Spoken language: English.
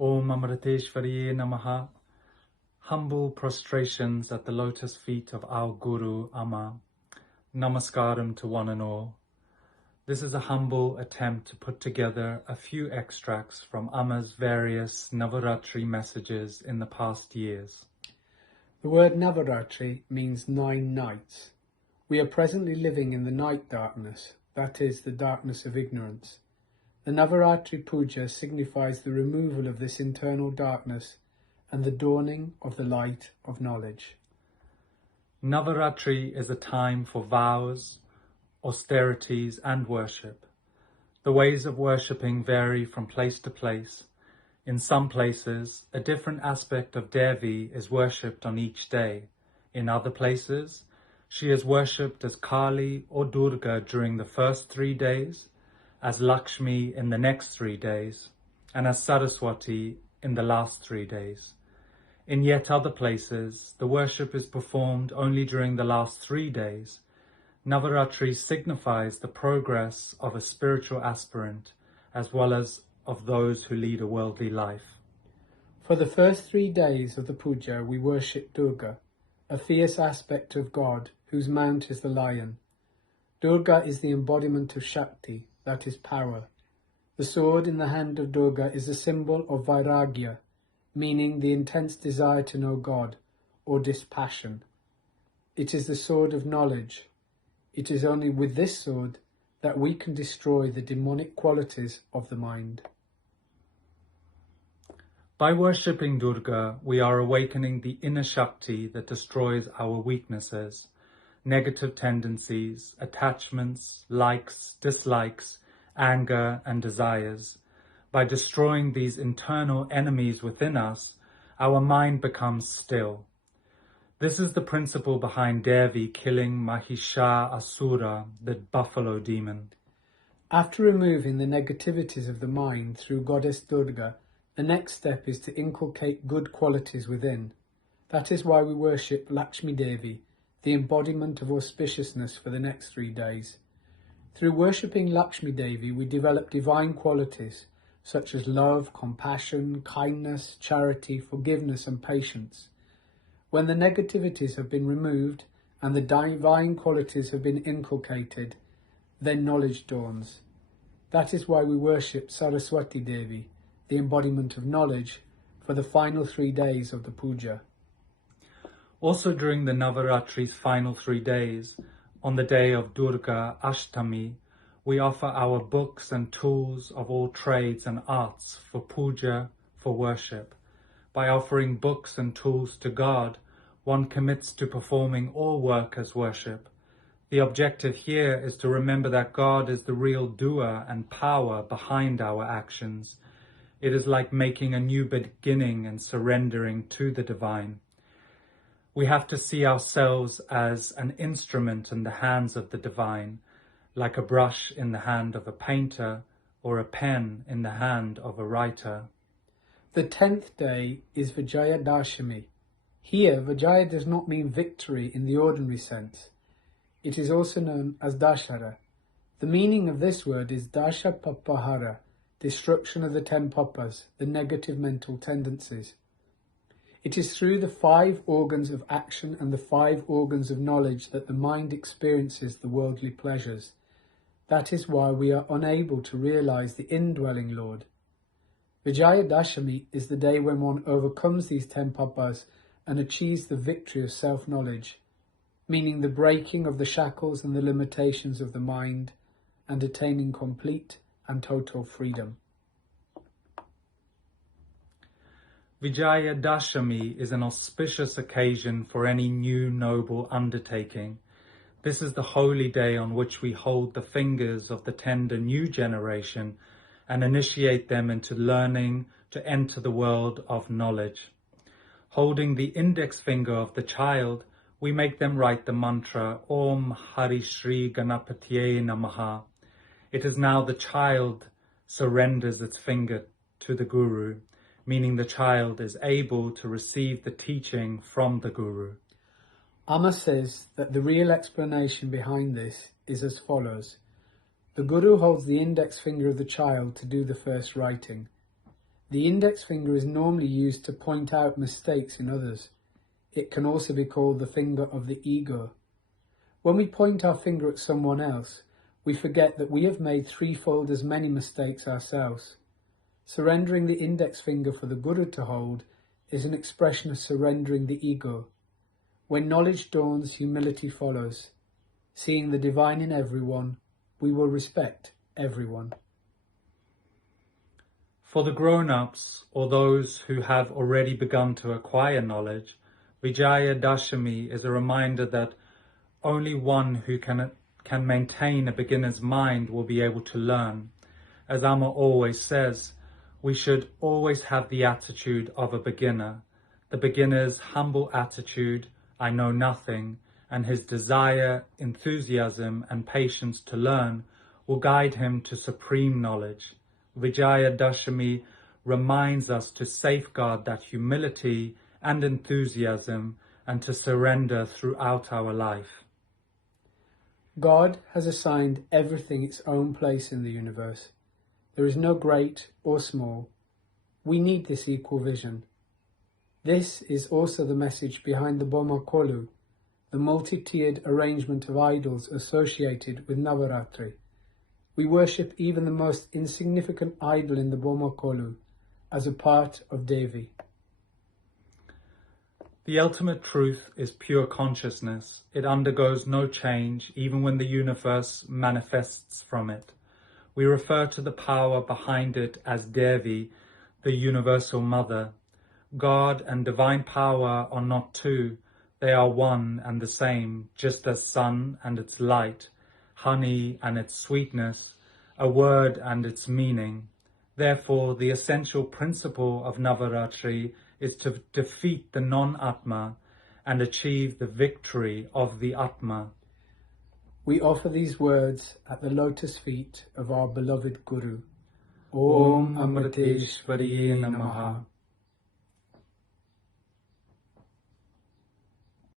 Om Amriteshwariye Namaha. Humble prostrations at the lotus feet of our Guru, AMMA. Namaskaram to one and all. This is a humble attempt to put together a few extracts from AMMA's various Navratri messages in the past years. The word Navratri means 9 nights. We are presently living in the night darkness, that is, the darkness of ignorance. The Navratri Puja signifies the removal of this internal darkness and the dawning of the light of knowledge. Navaratri is a time for vows, austerities and worship. The ways of worshipping vary from place to place. In some places, a different aspect of Devi is worshipped on each day. In other places, she is worshipped as Kali or Durga during the first 3 days, as Lakshmi in the next 3 days, and as Saraswati in the last 3 days. In yet other places, the worship is performed only during the last 3 days. Navaratri signifies the progress of a spiritual aspirant, as well as of those who lead a worldly life. For the first 3 days of the puja, we worship Durga, a fierce aspect of God whose mount is the lion. Durga is the embodiment of Shakti, that is power. The sword in the hand of Durga is a symbol of Vairagya, meaning the intense desire to know God, or dispassion. It is the sword of knowledge. It is only with this sword that we can destroy the demonic qualities of the mind. By worshipping Durga, we are awakening the inner Shakti that destroys our weaknesses, negative tendencies, attachments, likes, dislikes, anger and desires. By destroying these internal enemies within us, our mind becomes still. This is the principle behind Devi killing Mahisha-asura, the buffalo demon. After removing the negativities of the mind through Goddess Durga, the next step is to inculcate good qualities within. That is why we worship Lakshmi Devi, the embodiment of auspiciousness, for the next 3 days. Through worshipping Lakshmi Devi, we develop divine qualities such as love, compassion, kindness, charity, forgiveness and patience. When the negativities have been removed and the divine qualities have been inculcated, then knowledge dawns. That is why we worship Saraswati Devi, the embodiment of knowledge, for the final 3 days of the puja. Also during the Navaratri's final 3 days, on the day of Durga Ashtami, we offer our books and tools of all trades and arts for puja, for worship. By offering books and tools to God, one commits to performing all work as worship. The objective here is to remember that God is the real doer and power behind our actions. It is like making a new beginning and surrendering to the divine. We have to see ourselves as an instrument in the hands of the divine, like a brush in the hand of a painter or a pen in the hand of a writer. The 10th day is Vijaya Dashami. Here, Vijaya does not mean victory in the ordinary sense. It is also known as Dashara. The meaning of this word is Dasha Papahara, destruction of the 10 papas, the negative mental tendencies. It is through the 5 organs of action and the 5 organs of knowledge that the mind experiences the worldly pleasures. That is why we are unable to realize the indwelling Lord. Vijaya Dashami is the day when one overcomes these 10 papas and achieves the victory of self-knowledge, meaning the breaking of the shackles and the limitations of the mind and attaining complete and total freedom. Vijaya Dashami is an auspicious occasion for any new noble undertaking. This is the holy day on which we hold the fingers of the tender new generation and initiate them into learning to enter the world of knowledge. Holding the index finger of the child, we make them write the mantra Om Hari Shri Ganapatiye Namaha. It is now the child surrenders its finger to the Guru, meaning the child is able to receive the teaching from the Guru. AMMA says that the real explanation behind this is as follows. The Guru holds the index finger of the child to do the first writing. The index finger is normally used to point out mistakes in others. It can also be called the finger of the ego. When we point our finger at someone else, we forget that we have made threefold as many mistakes ourselves. Surrendering the index finger for the Guru to hold is an expression of surrendering the ego. When knowledge dawns, humility follows. Seeing the divine in everyone, we will respect everyone. For the grown-ups, or those who have already begun to acquire knowledge, Vijaya Dashami is a reminder that only one who can maintain a beginner's mind will be able to learn. As Amma always says, we should always have the attitude of a beginner. The beginner's humble attitude, I know nothing, and his desire, enthusiasm, and patience to learn will guide him to supreme knowledge. Vijaya Dashami reminds us to safeguard that humility and enthusiasm and to surrender throughout our life. God has assigned everything its own place in the universe. There is no great or small. We need this equal vision. This is also the message behind the Boma Kolu, the multi-tiered arrangement of idols associated with Navratri. We worship even the most insignificant idol in the Boma Kolu as a part of Devi. The ultimate truth is pure consciousness. It undergoes no change, even when the universe manifests from it. We refer to the power behind it as Devi, the universal mother. God and divine power are not two. They are one and the same, just as sun and its light, honey and its sweetness, a word and its meaning. Therefore, the essential principle of Navaratri is to defeat the non-Atma and achieve the victory of the Atma. We offer these words at the lotus feet of our beloved Guru. Om Amriteshwariye Namaha.